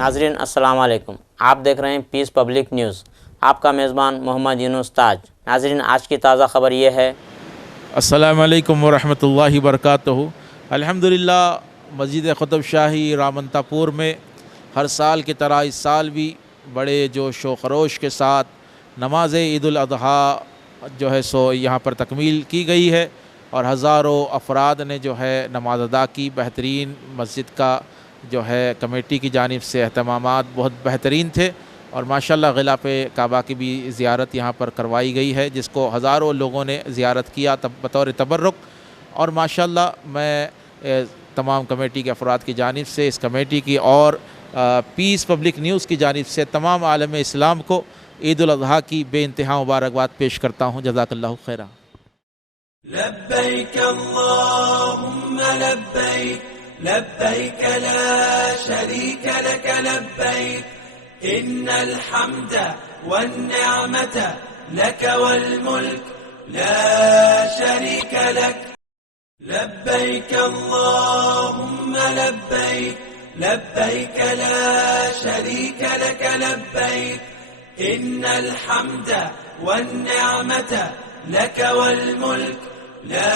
नाजरीन अस्सलाम वालेकुम। आप देख रहे हैं पीस पब्लिक न्यूज़। आपका मेज़बान मोहम्मद यूनुस ताज। नाजरीन आज की ताज़ा खबर ये है। अस्सलामु अलैकुम वरहमतुल्लाहि वबरकातुहू। अल्हम्दुलिल्लाह मस्जिद क़ुतुब शाही रामंतापुर में हर साल की तरह इस साल भी बड़े जोश व खरोश के साथ नमाज ईद उल अज़हा जो है सो यहाँ पर तकमील की गई है और हज़ारों अफराद ने जो है नमाज अदा की। बेहतरीन मस्जिद का जो है कमेटी की जानिब से अहतमामात बहुत बेहतरीन थे और माशाल्लाह ग़िलाफ़ काबा की भी ज़ियारत यहाँ पर करवाई गई है, जिसको हज़ारों लोगों ने ज़ियारत किया बतौर तबर्रुक। और माशाल्लाह मैं तमाम कमेटी के अफराद की जानिब से इस कमेटी की और पीस पब्लिक न्यूज़ की जानिब से तमाम आलम इस्लाम को ईद उल अज़हा की बेइंतहा मुबारकबाद पेश करता हूँ। जज़ाकल्लाहु खैरा। लब्बैक अल्लाहुम्मा लब्बैक लब्बैक ला शरीक लक लब्बैक इन्नल हम्दा वन्निअमता लक वल मुल्क ला शरीक लक लब्बैक अल्लाहुम्मा लब्बैक लब्बैक ला शरीक लक लब्बैक इन्नल हम्दा वन्निअमता लक वल मुल्क ला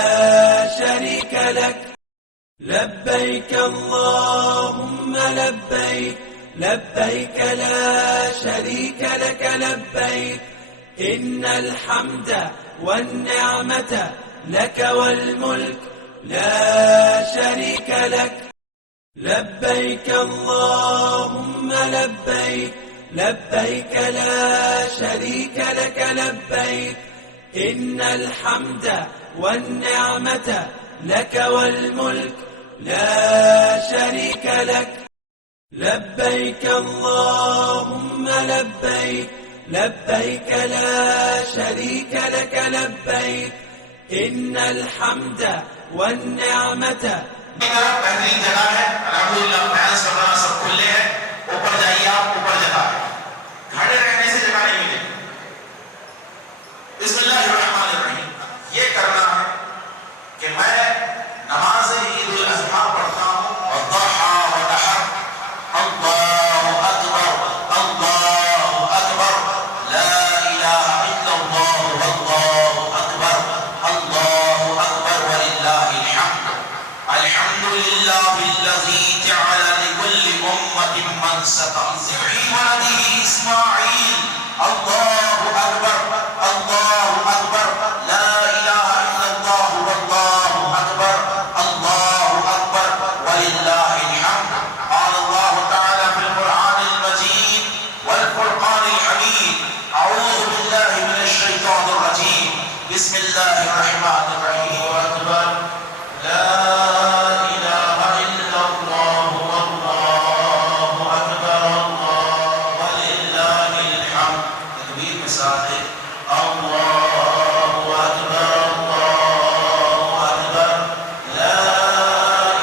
शरीक लक लब्बैक अल्लाहुम्मा लब्बैक लब्बैक ला शरीक लक लब्बैक इन्नल हम्दा वन्निअमता लक वल मुल्क ला शरीक लक लब्बैक अल्लाहुम्मा लब्बैक लब्बैक ला शरीक लक लब्बैक इन्नल हम्दा वन्निअमता लक वल मुल्क ला शरीक लक लब्बैक अल्लाहुम्मा लब्बैक लब्बैक ला शरीक लक लब्बैक इन्नल हम्दा वन्निअमता। बेहतरीन जगह है, अल्हम्दुलिल्लाह फैंस वगैरह सब खुले हैं। ऊपर जाइए, आप ऊपर जगह है, खड़े रहने से जगह नहीं मिलेगी। बिस्मिल्लाहिर्रहमानिर्रहीम। ये करना है कि मैं नमाज ईद उल अज़हा पढ़ता हूँ। वद्दुहा वदहर अल्लाहु अकबर अल्लाहु अकबर ला इलाहा इल्लल्लाह वल्लाहु अकबर अल्लाहु अकबर वलिल्लाहिल हम्द अल्हम्दुलिल्लाहिल्लज़ी जअला लिकुल्लि उम्मतिन मनसका फ़ी वलदिही इस्माईल अल्लाहु अकबर अल्लाहु अकबर ला इलाहा इल्लल्लाह वल्लाहु अकबर अल्लाहु अकबर वलिल्लाहिल हम्द। क़ाल अल्लाहु तआला फ़िल क़ुरआनिल मजीद वल फ़ुरक़ानिल हमीद अऊज़ु बिल्लाहि मिनश शैतानिर रजीम बिस्मिल्लाहिर रहमानिर रहीम अकबर ला इलाहा इल्लल्लाह वल्लाहु अकबर अल्लाहु वलिल्लाहिल हम्द। तकबीर के साथ अल्लाहु अकबर अल्लाहु अकबर ला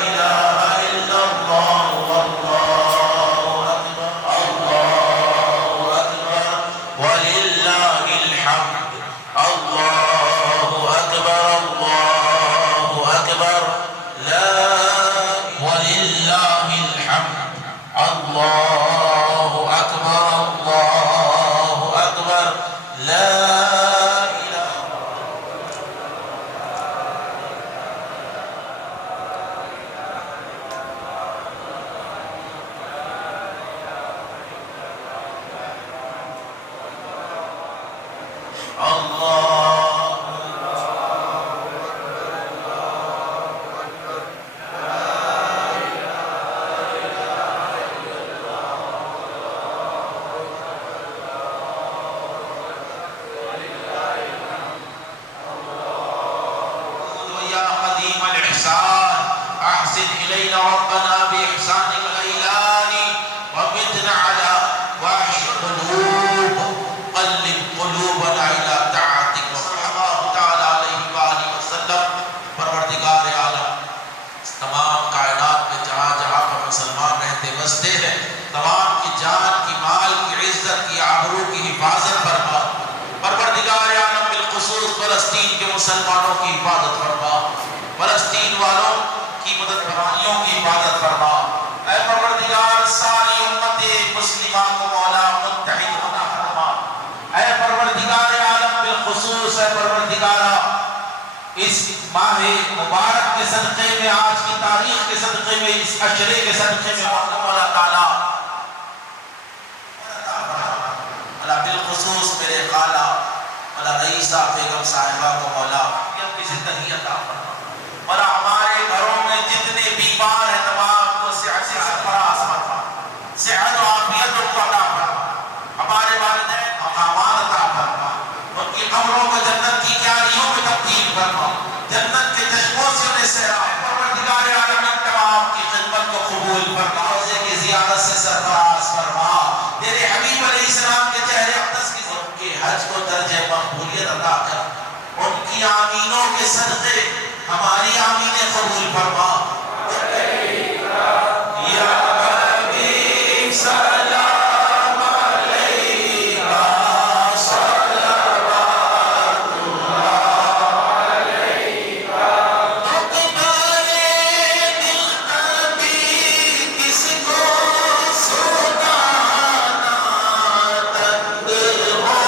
इलाहा इल्लल्लाह वल्लाहु अकबर अल्लाहु अकबर वलिल्लाहिल हम्द अल्लाहु अकबर अल्लाहु अकबर ला वलिल्लाहिल हम्द अल्लाहु अकबर अल्लाहु अकबर ला या क़दीमल इहसान अहसिन इलैना रब्बना बिइहसानिक गैलानी वमितना अला वहश क़ुलूब क़ल्लिब क़ुलूबना इला ताअतिक सल्लल्लाहु तआला अलैहि व आलिहि वसल्लम। परवरदिगार आलम तमाम कायनात में जहाँ जहाँ पर मुसलमान रहते बसते हैं, तमाम की जान की माल की इज्जत की आबरू की हिफाजत फरमा। परवरदिगार आलम बिलखुसूस फ़लस्तीन के मुसलमानों की हिफाजत फरमा, फ़लस्तीन वालों की मदद फरमाइयों की हिफाजत फरमा। ऐ परवरदिगार सारी उम्मत खुश है परवरदिगारा, इस माह मुबारक के सदक़े में, आज की तारीख के सदक़े में, इस अशरे के सदक़े में मौला ताला बिलखुसूस मेरे खाला मौला रईसा बेगम साहिबा को मौला की ज़िंदगी अता फरमा। मौला हमारे घरों में जितने बीमार हैं तमाम को सेहत से सरफराज फरमा, सेहत और आफियत को अता फरमा। हमारे वालिदैन मकामात अता फरमा, उनकी कब्रों को जन्नत की क्यारियों में तब्दील फरमा, जन्नत के चश्मों से उन्हें सैराब परवरदिगार आलमीन तमाम की खिदमत को कबूल फरमा, रोज़े की ज़ियारत से सरफराज फरमा। तेरे हबीब अलैहिस्सलाम के चेहरे अक़दस की उनके हज को दर्जे मक़बूलियत अता कर, उनकी आमीनों के सदक़े हमारी आमीनें कबूल फरमा। या हबीब सलाम अलैका सल्लल्लाहु अलैका, तुम्हारे दिल कभी किसको सुनाना तंग हो,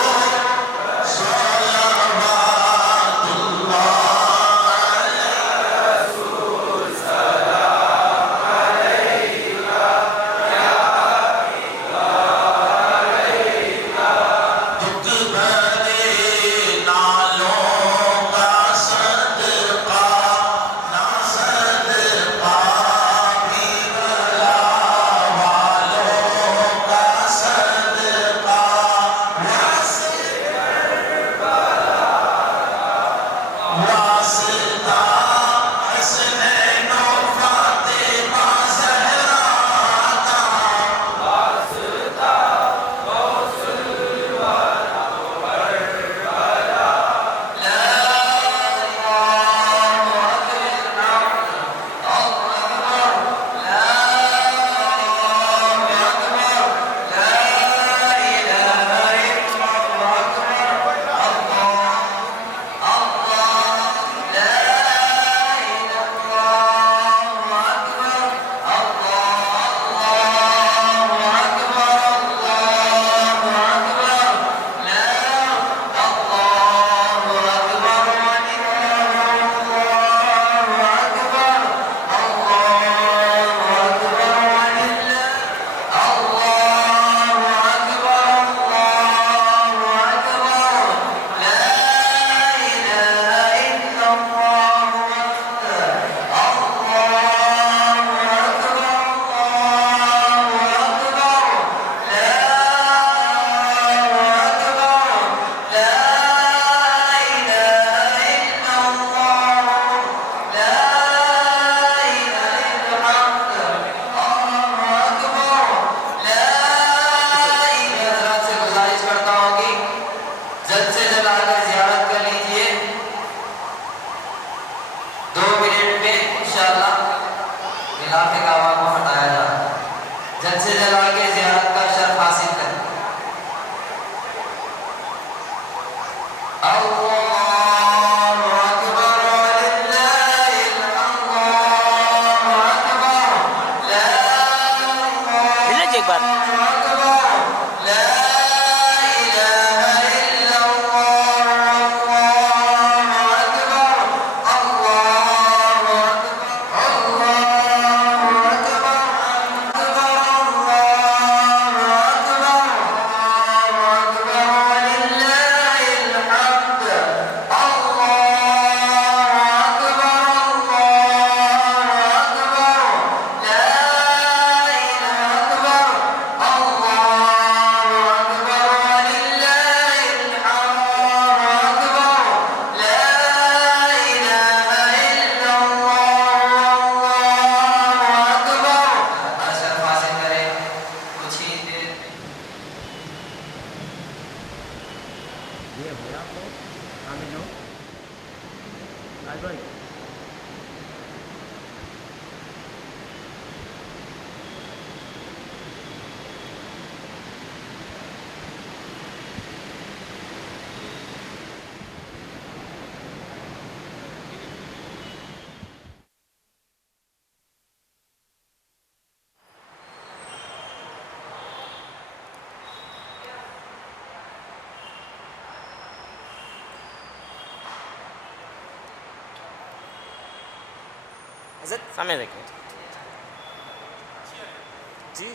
एक बार हज़रत सामने देखिए। जी